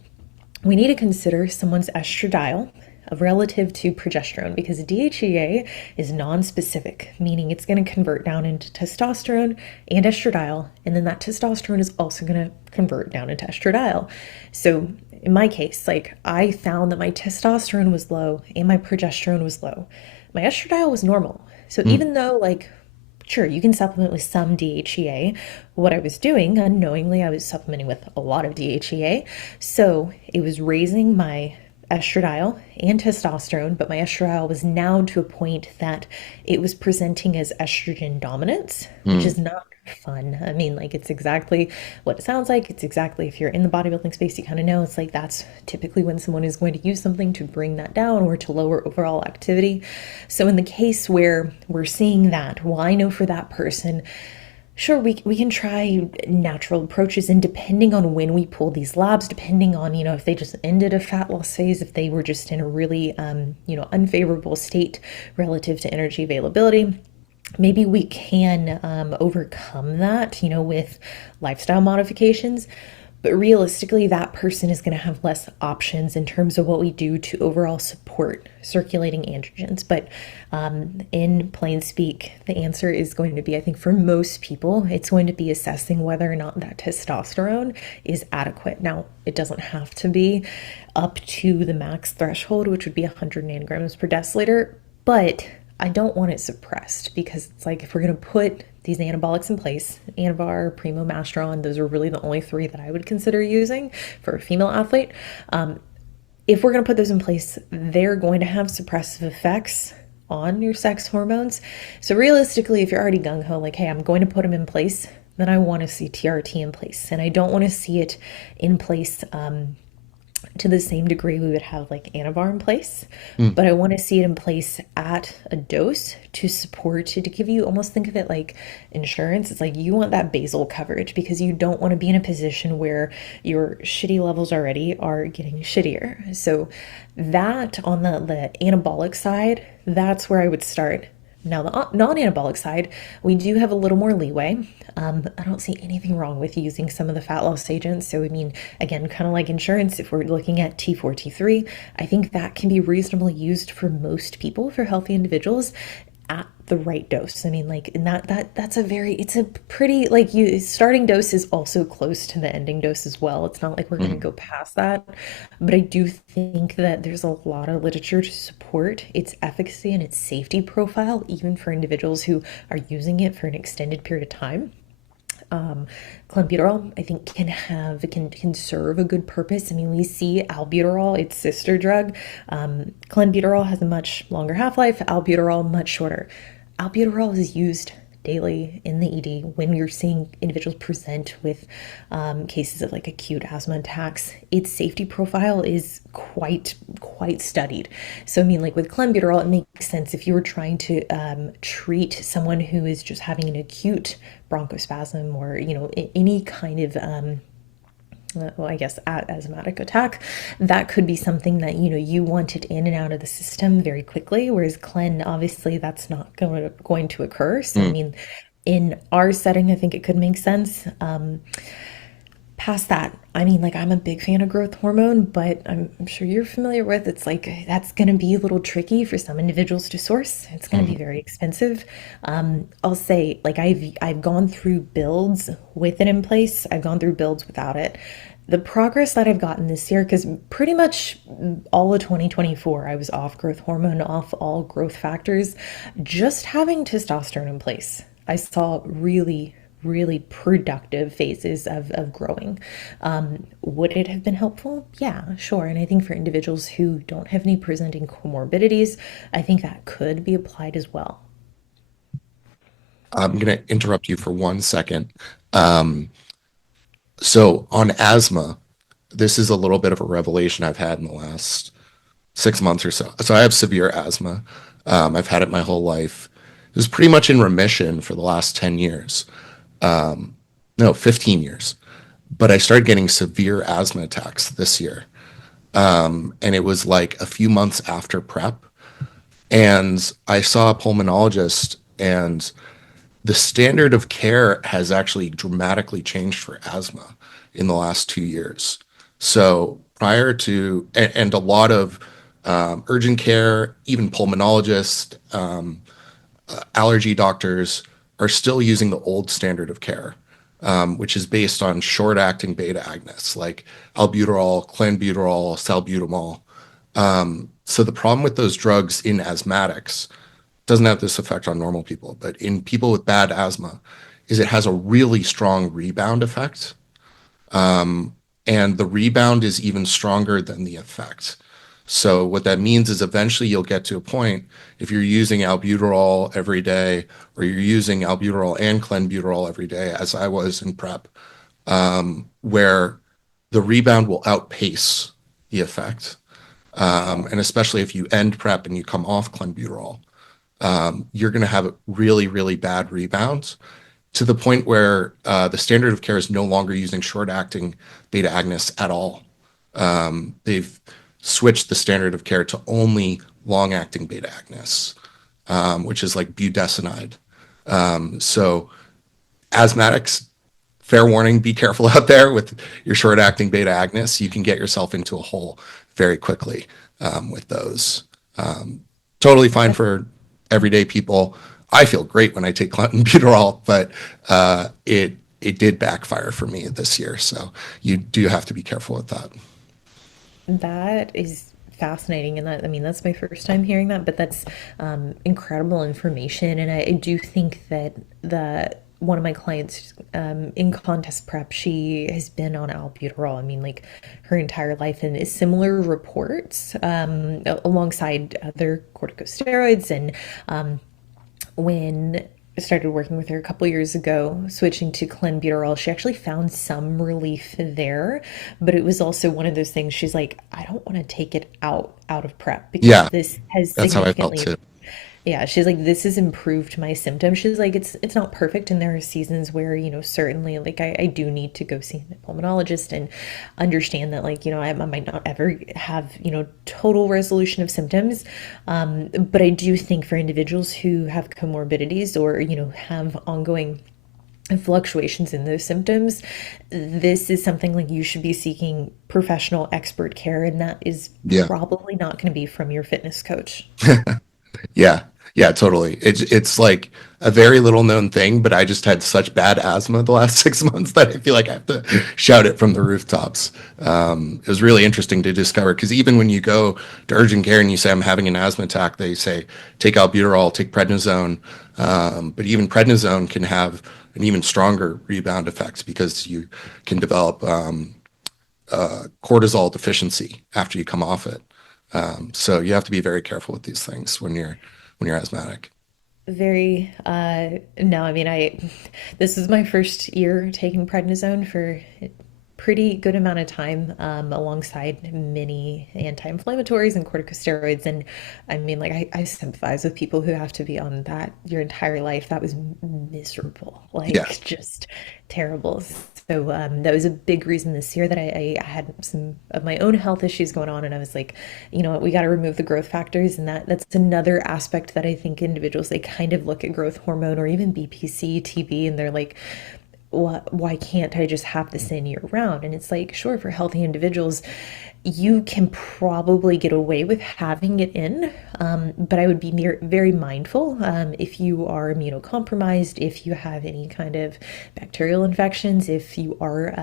we need to consider someone's estradiol relative to progesterone, because DHEA is non-specific, meaning it's going to convert down into testosterone and estradiol, and then that testosterone is also going to convert down into estradiol. So in my case, like I found that my testosterone was low and my progesterone was low. My estradiol was normal. So even though like sure, you can supplement with some DHEA. What I was doing unknowingly, I was supplementing with a lot of DHEA. So it was raising my estradiol and testosterone, but my estradiol was now to a point that it was presenting as estrogen dominance, which Mm, is not fun. I mean, like, it's exactly what it sounds like. It's exactly, if you're in the bodybuilding space, you kind of know it's like that's typically when someone is going to use something to bring that down or to lower overall activity. So, in the case where we're seeing that, well, I know for that person, sure, we can try natural approaches, and depending on when we pull these labs, depending on, if they just ended a fat loss phase, if they were just in a really, unfavorable state relative to energy availability, maybe we can overcome that, with lifestyle modifications. But realistically, that person is going to have less options in terms of what we do to overall support circulating androgens. But in plain speak, the answer is going to be, I think for most people, it's going to be assessing whether or not that testosterone is adequate. Now, it doesn't have to be up to the max threshold, which would be 100 nanograms per deciliter, but I don't want it suppressed, because it's like, if we're going to put these anabolics in place, Anavar, Primo, Masteron, those are really the only three that I would consider using for a female athlete. If we're going to put those in place, they're going to have suppressive effects on your sex hormones. So realistically, if you're already gung-ho, like, hey, I'm going to put them in place, then I want to see TRT in place. And I don't want to see it in place to the same degree we would have like Anavar in place, mm, but I want to see it in place at a dose to support, to give you, almost think of it like insurance. It's like you want that basal coverage, because you don't want to be in a position where your shitty levels already are getting shittier. So that, on the anabolic side, that's where I would start. Now, the non-anabolic side, we do have a little more leeway. I don't see anything wrong with using some of the fat loss agents. So, I mean, again, kind of like insurance, if we're looking at T4, T3, I think that can be reasonably used for most people, for healthy individuals, at the right dose. I mean, like, and that's a very, it's a pretty, like, you starting dose is also close to the ending dose as well. It's not like we're going to mm. go past that, but I do think that there's a lot of literature to support its efficacy and its safety profile, even for individuals who are using it for an extended period of time. Clenbuterol, I think, can serve a good purpose. I mean, we see albuterol, its sister drug. Clenbuterol has a much longer half-life, albuterol much shorter. Albuterol is used daily in the ED when you're seeing individuals present with cases of like acute asthma attacks. Its safety profile is quite studied. So I mean, like with clenbuterol, it makes sense if you were trying to treat someone who is just having an acute bronchospasm, or any kind of well, I guess asthmatic attack. That could be something that you want it in and out of the system very quickly. Whereas Clen, obviously, that's not going to occur. So I Mm. mean, in our setting, I think it could make sense. Past that, I mean, like, I'm a big fan of growth hormone, but I'm sure you're familiar with, it's like that's going to be a little tricky for some individuals to source. It's going to be Mhm. very expensive. I'll say, like, I've gone through builds with it in place. I've gone through builds without it. The progress that I've gotten this year, because pretty much all of 2024, I was off growth hormone, off all growth factors, just having testosterone in place. I saw really productive phases of growing. Would it have been helpful? Yeah, sure. And I think for individuals who don't have any presenting comorbidities, I think that could be applied as well. I'm going to interrupt you for 1 second. Um, so on asthma, this is a little bit of a revelation I've had in the last 6 months or so. So I have severe asthma. I've had it my whole life. It was pretty much in remission for the last 10 years. No, 15 years. But I started getting severe asthma attacks this year. And it was like a few months after prep. And I saw a pulmonologist, and the standard of care has actually dramatically changed for asthma in the last 2 years. So prior to, and a lot of urgent care, even pulmonologists, allergy doctors are still using the old standard of care, which is based on short-acting beta agonists like albuterol, clenbuterol, salbutamol. So the problem with those drugs in asthmatics doesn't have this effect on normal people, but in people with bad asthma, is it has a really strong rebound effect, and the rebound is even stronger than the effect. So what that means is eventually you'll get to a point if you're using albuterol every day or you're using albuterol and clenbuterol every day, as I was in prep, where the rebound will outpace the effect. And especially if you end prep and you come off clenbuterol, you're going to have really, really bad rebounds to the point where the standard of care is no longer using short-acting beta agonists at all. They've switched the standard of care to only long-acting beta agonists, which is like budesonide. So asthmatics, fair warning, be careful out there with your short-acting beta agonists. You can get yourself into a hole very quickly with those. Totally fine for everyday people. I feel great when I take clenbuterol, but it did backfire for me this year. So you do have to be careful with that. That is fascinating, and that I mean that's my first time hearing that, but that's incredible information. And I do think that the one of my clients in contest prep, she has been on albuterol. I mean, like her entire life, and is similar reports alongside other corticosteroids. And when I started working with her a couple years ago, switching to clenbuterol, she actually found some relief there. But it was also one of those things. She's like, I don't want to take it out of prep because Yeah, this has that's how I felt significantly, too. yeah, she's like, this has improved my symptoms. She's like, it's not perfect, and there are seasons where, certainly like I do need to go see a pulmonologist and understand that, like, I might not ever have, total resolution of symptoms. But I do think for individuals who have comorbidities or, have ongoing fluctuations in those symptoms, this is something like you should be seeking professional expert care, and that is Yeah. probably not going to be from your fitness coach. Yeah. Yeah, totally. It's like a very little known thing, but I just had such bad asthma the last 6 months that I feel like I have to shout it from the rooftops. It was really interesting to discover because even when you go to urgent care and you say I'm having an asthma attack, they say take albuterol, take prednisone. But even prednisone can have an even stronger rebound effect because you can develop cortisol deficiency after you come off it. So you have to be very careful with these things when you're asthmatic. Very no, I mean, I this is my first year taking prednisone for a pretty good amount of time, alongside many anti-inflammatories and corticosteroids. And I mean, like, I sympathize with people who have to be on that your entire life. That was miserable, Yeah. like just terrible. So that was a big reason this year that I had some of my own health issues going on, and I was like, you know what, we got to remove the growth factors. And that's another aspect that I think individuals, they kind of look at growth hormone or even BPC, TB, and they're like, why can't I just have this in year round? And it's like, sure, for healthy individuals, you can probably get away with having it in, but I would be very mindful if you are immunocompromised, if you have any kind of bacterial infections, if you are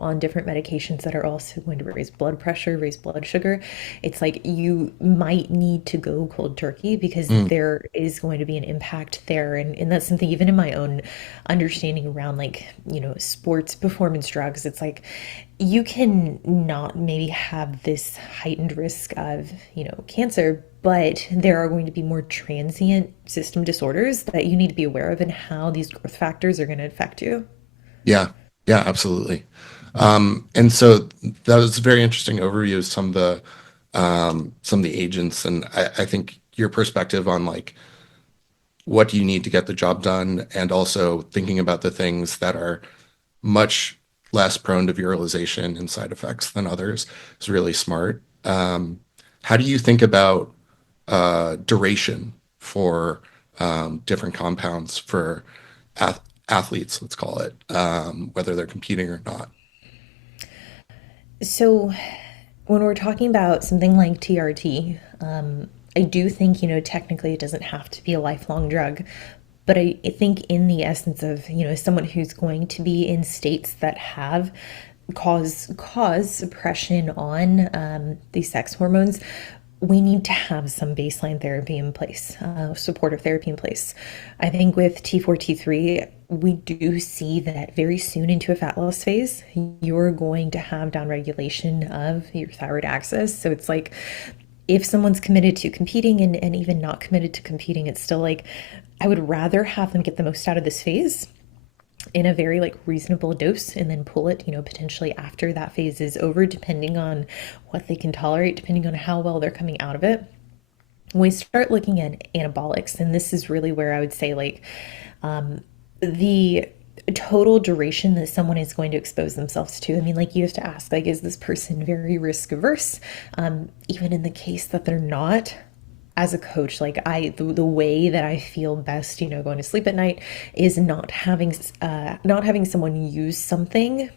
on different medications that are also going to raise blood pressure, raise blood sugar. It's like you might need to go cold turkey because Mm, there is going to be an impact there. And that's something, even in my own understanding around, like, sports performance drugs, it's like you can not maybe have this heightened risk of, cancer, but there are going to be more transient system disorders that you need to be aware of and how these growth factors are going to affect you. yeah. Yeah, absolutely. And so that was a very interesting overview of some of the agents, and I think your perspective on like what do you need to get the job done, and also thinking about the things that are much less prone to viralization and side effects than others is really smart. How do you think about duration for different compounds for athletes, let's call it, whether they're competing or not? So, when we're talking about something like TRT, I do think, technically it doesn't have to be a lifelong drug. But I think in the essence of, someone who's going to be in states that have cause suppression on these sex hormones, we need to have some baseline therapy in place, supportive therapy in place. I think with T4, T3, we do see that very soon into a fat loss phase, you're going to have downregulation of your thyroid axis. So it's like if someone's committed to competing and even not committed to competing, it's still like I would rather have them get the most out of this phase in a very like reasonable dose and then pull it, potentially after that phase is over, depending on what they can tolerate, depending on how well they're coming out of it. When we start looking at anabolics, and this is really where I would say like the total duration that someone is going to expose themselves to. I mean, like you have to ask, like, is this person very risk averse? Even in the case that they're not, as a coach, like the way that I feel best, going to sleep at night is not having someone use something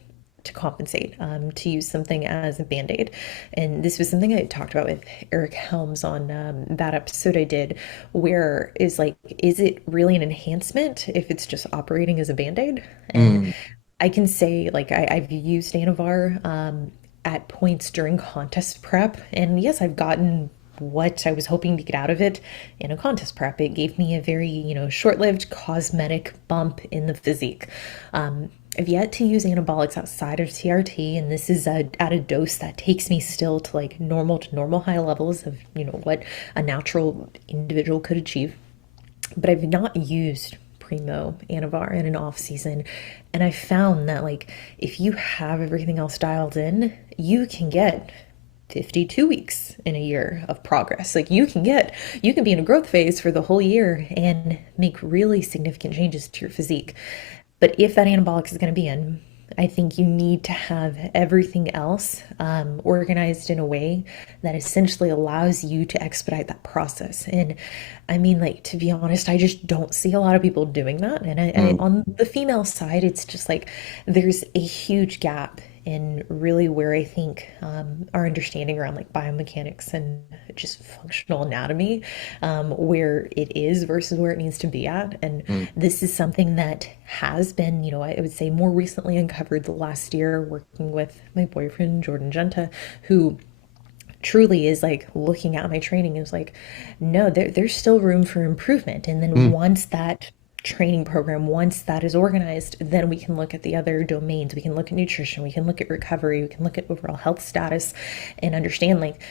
to compensate, to use something as a band-aid. And this was something I talked about with Eric Helms on that episode I did, where is like, is it really an enhancement if it's just operating as a band-aid? And Mm, I can say like I've used Anavar at points during contest prep, and yes, I've gotten what I was hoping to get out of it in a contest prep. It gave me a very, short-lived cosmetic bump in the physique. I've yet to use anabolics outside of TRT, and this is at a dose that takes me still to like normal to normal high levels of, what a natural individual could achieve. But I've not used Primo Anavar in an off season. And I found that like if you have everything else dialed in, you can get 52 weeks in a year of progress. Like you can be in a growth phase for the whole year and make really significant changes to your physique. But if that anabolic is going to be in, I think you need to have everything else organized in a way that essentially allows you to expedite that process. And I mean, like, to be honest, I just don't see a lot of people doing that. And mm, on the female side, it's just like there's a huge gap in really where I think our understanding around like biomechanics and just functional anatomy, where it is versus where it needs to be at. And mm, this is something that has been, I would say more recently uncovered the last year working with my boyfriend, Jordan Genta, who truly is like looking at my training and is like, no, there's still room for improvement. And then mm. once that training program, once that is organized, then we can look at the other domains. We can look at nutrition, we can look at recovery, we can look at overall health status and understand like,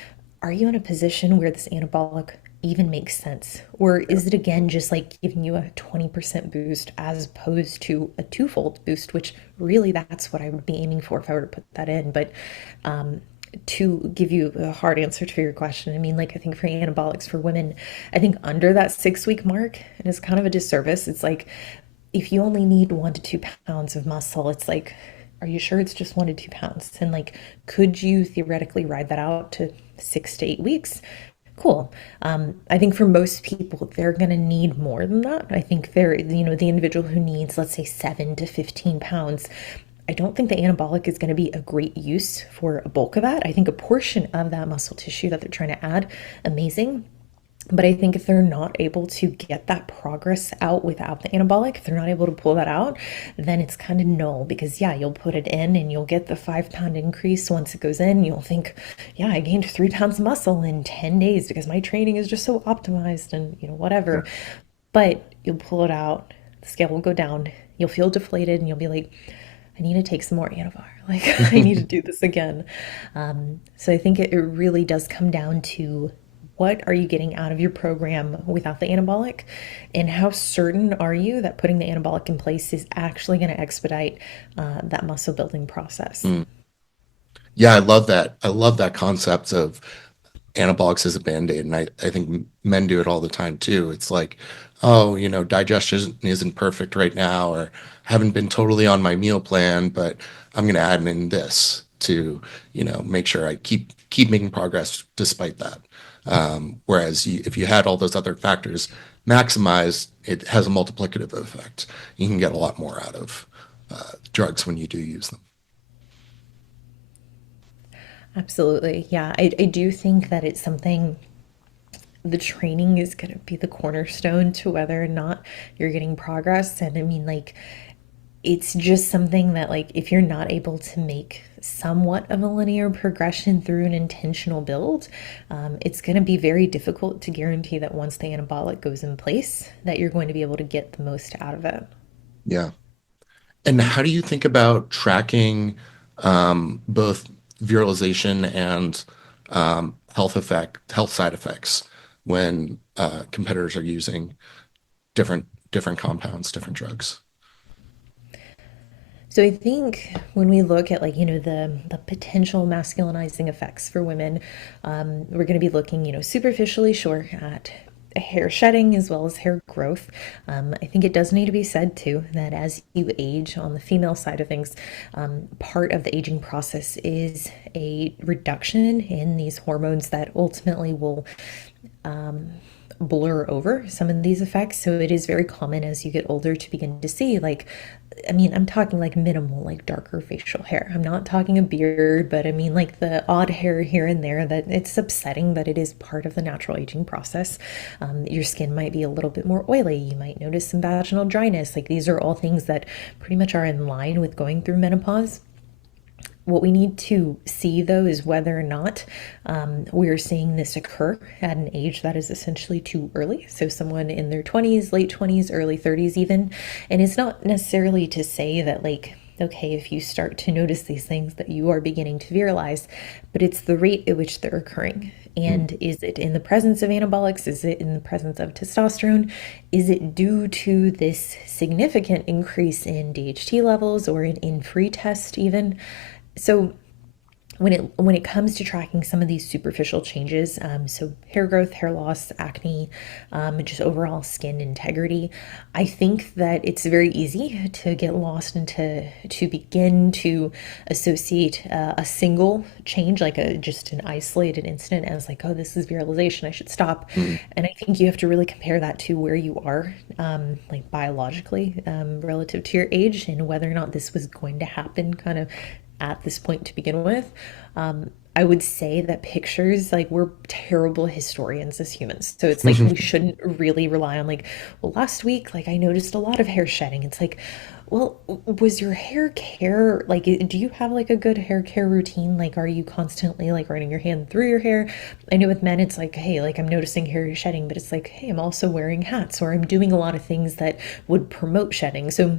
are you in a position where this anabolic even makes sense? Or is it again just like giving you a 20% boost as opposed to a twofold boost, which really that's what I would be aiming for if I were to put that in. But to give you a hard answer to your question, I mean, like, I think for anabolics for women, I think under that 6 week mark, and it's kind of a disservice. It's like, if you only need 1 to 2 pounds of muscle, it's like, are you sure it's just 1 to 2 pounds? And like, could you theoretically ride that out to 6 to 8 weeks? Cool. I think for most people, they're going to need more than that. I think the individual who needs, let's say, 7 to 15 pounds, I don't think the anabolic is going to be a great use for a bulk of that. I think a portion of that muscle tissue that they're trying to add, amazing. But I think if they're not able to get that progress out without the anabolic, if they're not able to pull that out, then it's kind of null because, yeah, you'll put it in and you'll get the 5 pound increase once it goes in. You'll think, yeah, I gained 3 pounds of muscle in 10 days because my training is just so optimized and, Yeah. whatever. But you'll pull it out, the scale will go down, you'll feel deflated, and you'll be like, I need to take some more Anavar. Like, I need to do this again. So I think it really does come down to what are you getting out of your program without the anabolic? And how certain are you that putting the anabolic in place is actually going to expedite that muscle building process? Mm. Yeah, I love that. I love that concept of anabolics as a band-aid. And I think men do it all the time too. It's like, oh, digestion isn't perfect right now, or haven't been totally on my meal plan, but I'm going to add in this to, make sure I keep making progress despite that. Whereas if you had all those other factors maximized, it has a multiplicative effect. You can get a lot more out of drugs when you do use them. Absolutely. Yeah, I do think that it's something the training is going to be the cornerstone to whether or not you're getting progress. And I mean, like, it's just something that, like, if you're not able to make somewhat of a linear progression through an intentional build, it's going to be very difficult to guarantee that once the anabolic goes in place, that you're going to be able to get the most out of it. Yeah. And how do you think about tracking both viralization and health side effects when competitors are using different compounds, different drugs? So I think when we look at like, the potential masculinizing effects for women, we're going to be looking, superficially, sure, at hair shedding as well as hair growth. I think it does need to be said too that as you age on the female side of things, part of the aging process is a reduction in these hormones that ultimately will blur over some of these effects. So it is very common as you get older to begin to see, like, I mean, I'm talking like minimal, like darker facial hair. I'm not talking a beard, but I mean like the odd hair here and there that it's upsetting, but it is part of the natural aging process. Your skin might be a little bit more oily. You might notice some vaginal dryness. Like these are all things that pretty much are in line with going through menopause. What we need to see, though, is whether or not we're seeing this occur at an age that is essentially too early. So, someone in their 20s, late 20s, early 30s, even. And it's not necessarily to say that, like, okay, if you start to notice these things, that you are beginning to viralize, but it's the rate at which they're occurring. Mm. And is it in the presence of anabolics? Is it in the presence of testosterone? Is it due to this significant increase in DHT levels or in free test, even? So when it comes to tracking some of these superficial changes, so hair growth, hair loss, acne, just overall skin integrity, I think that it's very easy to get lost and to begin to associate a single change, like a just an isolated incident, as like, oh, this is viralization, I should stop. Mm. And I think you have to really compare that to where you are, like biologically, relative to your age, and whether or not this was going to happen, kind of at this point to begin with. I would say that pictures, like, we're terrible historians as humans. So it's like we shouldn't really rely on, like, well, last week, like, I noticed a lot of hair shedding. It's like, well, was your hair care, like, do you have like a good hair care routine? Like, are you constantly like running your hand through your hair? I know with men, it's like, hey, like, I'm noticing hair shedding, but it's like, hey, I'm also wearing hats or I'm doing a lot of things that would promote shedding. So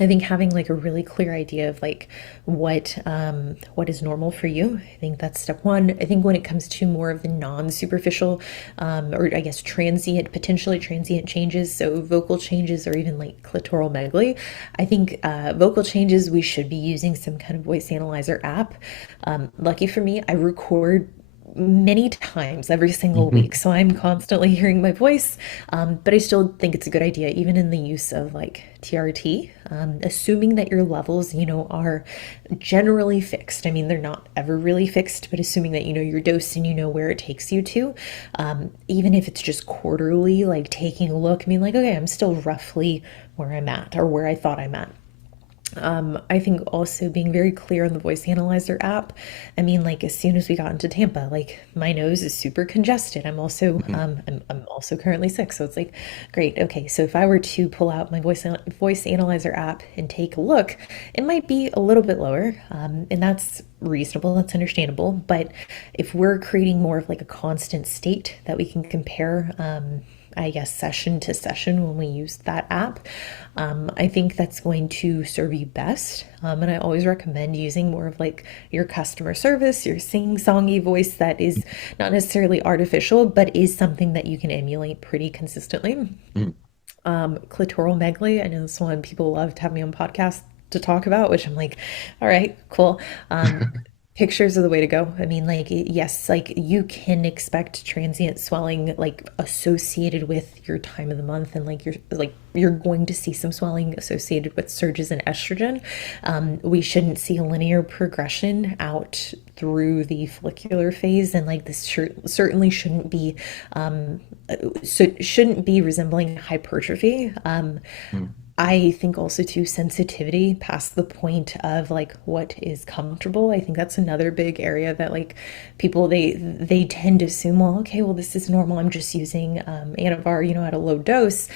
I think having like a really clear idea of like what is normal for you, I think that's step one. I think when it comes to more of the non-superficial, or I guess transient, potentially transient changes, so vocal changes or even like clitoral megaly, I think vocal changes, we should be using some kind of voice analyzer app. Lucky for me, I record many times every single week. So I'm constantly hearing my voice, but I still think it's a good idea, even in the use of like TRT, assuming that your levels, are generally fixed. I mean, they're not ever really fixed, but assuming that you know your dose and you know where it takes you to, even if it's just quarterly, like taking a look, I mean, like, okay, I'm still roughly where I'm at or where I thought I'm at. I think also being very clear on the voice analyzer app. I mean, like as soon as we got into Tampa, like my nose is super congested. I'm also currently sick, so it's like, great. Okay, so if I were to pull out my voice analyzer app and take a look, it might be a little bit lower, and that's reasonable. That's understandable. But if we're creating more of like a constant state that we can compare, I guess, session to session when we use that app, I think that's going to serve you best. And I always recommend using more of like your customer service, your sing-songy voice that is not necessarily artificial, but is something that you can emulate pretty consistently. Clitoral megaly, I know this one people love to have me on podcasts to talk about, which I'm like, all right, cool. Pictures are the way to go. I mean, like, yes, like you can expect transient swelling like associated with your time of the month, and you're going to see some swelling associated with surges in estrogen. We shouldn't see a linear progression out through the follicular phase, and like this certainly shouldn't be resembling hypertrophy. I think also too sensitivity past the point of like what is comfortable. I think that's another big area that like people they tend to assume, well, okay, well this is normal. I'm just using Anavar, at a low dose.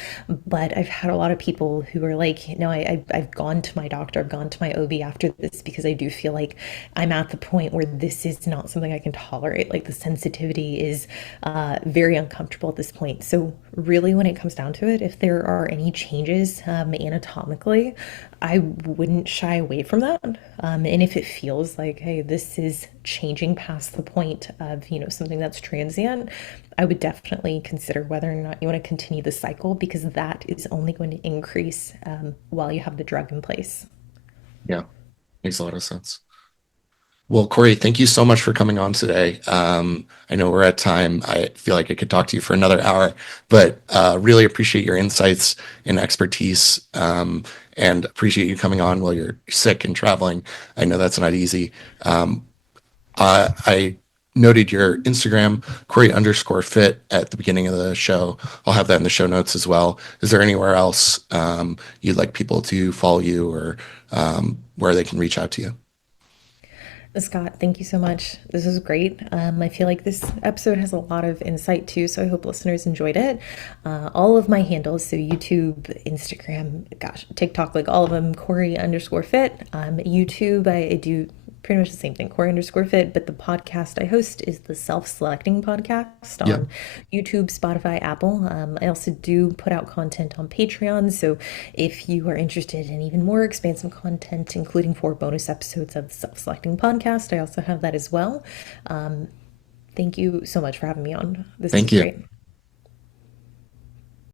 But I've had a lot of people who are like, no, I've gone to my doctor, I've gone to my OB after this because I do feel like I'm at the point where this is not something I can tolerate. Like the sensitivity is very uncomfortable at this point. So really, when it comes down to it, if there are any changes anatomically, I wouldn't shy away from that. And if it feels like, hey, this is changing past the point of, something that's transient, I would definitely consider whether or not you want to continue the cycle because that is only going to increase while you have the drug in place. Yeah, makes a lot of sense. Well, Cory, thank you so much for coming on today. I know we're at time. I feel like I could talk to you for another hour, but really appreciate your insights and expertise, and appreciate you coming on while you're sick and traveling. I know that's not easy. I noted your Instagram, Cory_fit, at the beginning of the show. I'll have that in the show notes as well. Is there anywhere else you'd like people to follow you or where they can reach out to you? Scott, thank you so much. This is great. I feel like this episode has a lot of insight too, so I hope listeners enjoyed it. All of my handles, so YouTube, Instagram, gosh, TikTok, like all of them, Cory_fit. YouTube, I do pretty much the same thing, Cory_fit, but the podcast I host is the Self-Selecting Podcast Yeah. on YouTube, Spotify, Apple. I also do put out content on Patreon, so if you are interested in even more expansive content, including 4 bonus episodes of the Self-Selecting Podcast, I also have that as well. Thank you so much for having me on. This was Thank you. great.